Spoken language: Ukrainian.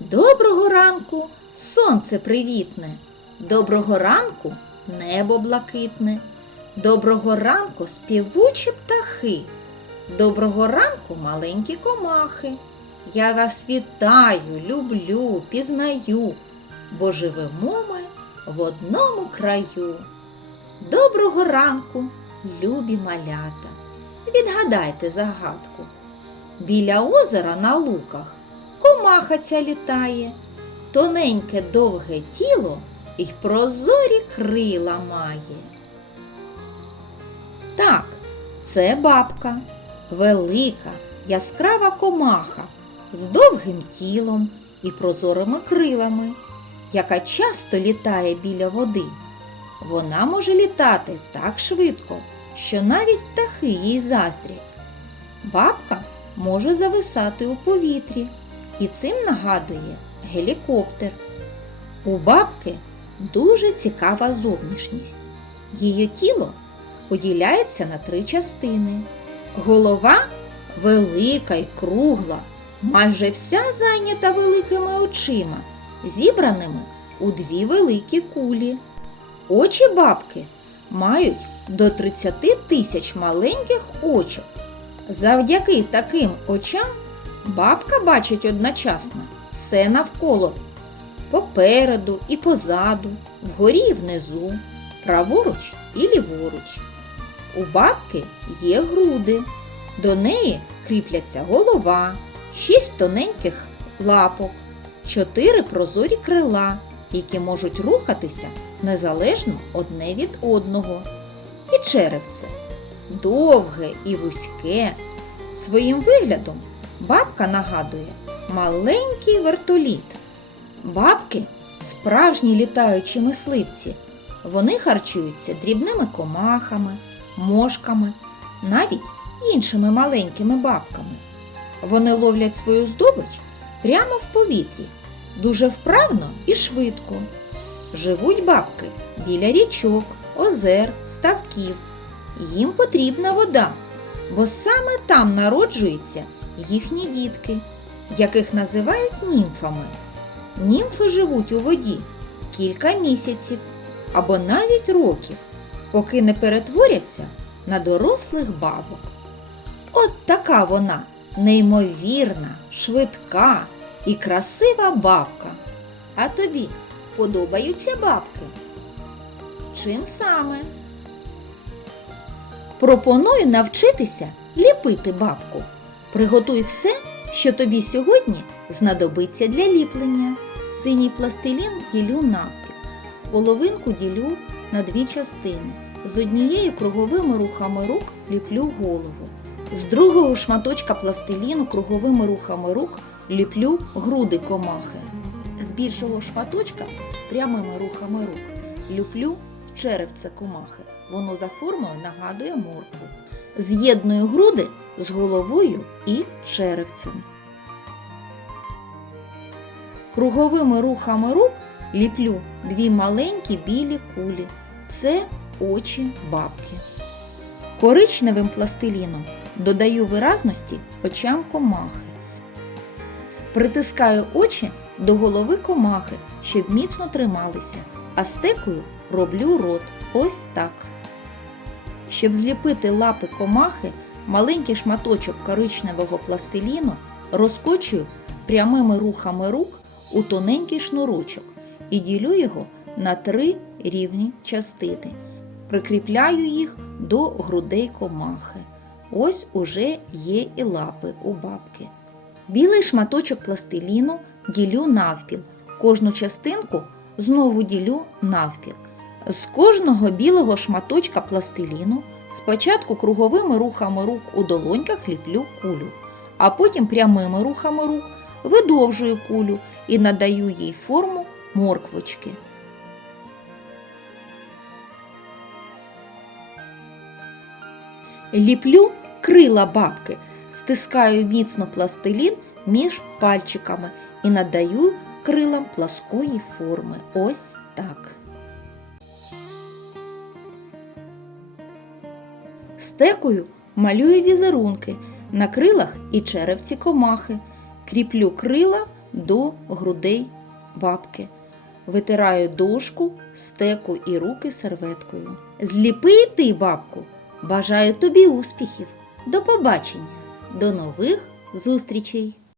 Доброго ранку, сонце привітне, доброго ранку небо блакитне, доброго ранку співучі птахи, доброго ранку маленькі комахи. Я вас вітаю, люблю, пізнаю, бо живемо ми в одному краю. Доброго ранку, любі малята. Відгадайте загадку. Біля озера на луках комаха літає, тоненьке довге тіло й прозорі крила має. Так, це бабка, велика, яскрава комаха з довгим тілом і прозорими крилами, яка часто літає біля води. Вона може літати так швидко, що навіть птахи їй заздрять. Бабка може зависати у повітрі, і цим нагадує гелікоптер. У бабки дуже цікава зовнішність. Її тіло поділяється на три частини. Голова велика й кругла, майже вся зайнята великими очима, зібраними у дві великі кулі. Очі бабки мають до 30 тисяч маленьких очок. Завдяки таким очам бабка бачить одночасно все навколо, попереду і позаду, вгорі і внизу, праворуч і ліворуч. У бабки є груди, до неї кріпляться голова, шість тоненьких лапок, чотири прозорі крила, які можуть рухатися незалежно одне від одного. І черевце довге і вузьке. Своїм виглядом бабка нагадує маленький вертоліт. Бабки справжні літаючі мисливці. Вони харчуються дрібними комахами, мошками, навіть іншими маленькими бабками. Вони ловлять свою здобич прямо в повітрі, дуже вправно і швидко. Живуть бабки біля річок, озер, ставків. Їм потрібна вода, бо саме там народжуються їхні дітки, яких називають німфами. Німфи живуть у воді кілька місяців або навіть років, поки не перетворяться на дорослих бабок. От така вона неймовірна, швидка і красива бабка. А тобі подобаються бабки? Чим саме? Пропоную навчитися ліпити бабку. Приготуй все, що тобі сьогодні знадобиться для ліплення. Синій пластилін ділю навпіл. Половинку ділю на дві частини. З однією круговими рухами рук ліплю голову. З другого шматочка пластиліну круговими рухами рук ліплю груди комахи. З більшого шматочка прямими рухами рук ліплю черевце комахи. Воно за формою нагадує моркву. З'єдную груди з головою і черевцем. Круговими рухами рук ліплю дві маленькі білі кулі. Це очі бабки. Коричневим пластиліном додаю виразності очам комахи. Притискаю очі до голови комахи, щоб міцно трималися, а стекою роблю рот ось так. Щоб зліпити лапи комахи, маленький шматочок коричневого пластиліну розкочую прямими рухами рук у тоненький шнурочок і ділю його на три рівні частини. Прикріпляю їх до грудей комахи. Ось уже є і лапи у бабки. Білий шматочок пластиліну ділю навпіл. Кожну частинку знову ділю навпіл. З кожного білого шматочка пластиліну спочатку круговими рухами рук у долоньках ліплю кулю, а потім прямими рухами рук видовжую кулю і надаю їй форму морквочки. Ліплю крила бабки, стискаю міцно пластилін між пальчиками і надаю крилам пласкої форми. Ось так. Стекою малюю візерунки на крилах і черевці комахи. Кріплю крила до грудей бабки. Витираю дошку, стеку і руки серветкою. Зліпи ти, бабку. Бажаю тобі успіхів. До побачення. До нових зустрічей!